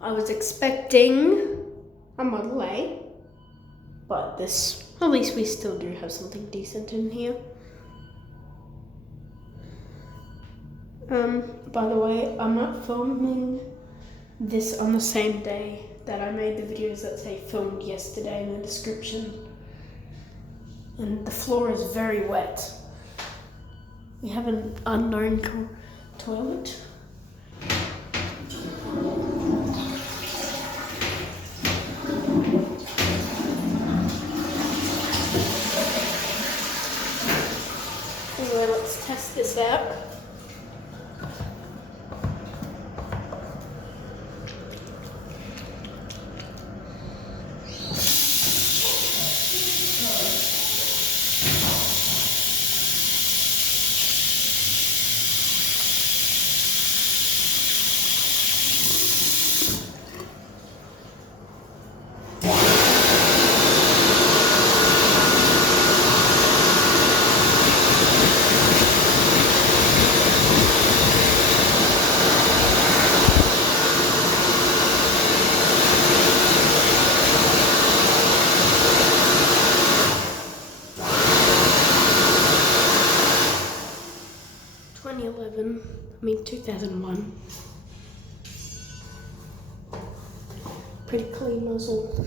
I was expecting a Model A, but this, at least we still do have something decent in here. By the way, I'm not filming this on the same day that I made the videos that say filmed yesterday in the description. And the floor is very wet. We have an unknown toilet. Anyway, let's test this out. I mean 2001. Pretty clean muzzle.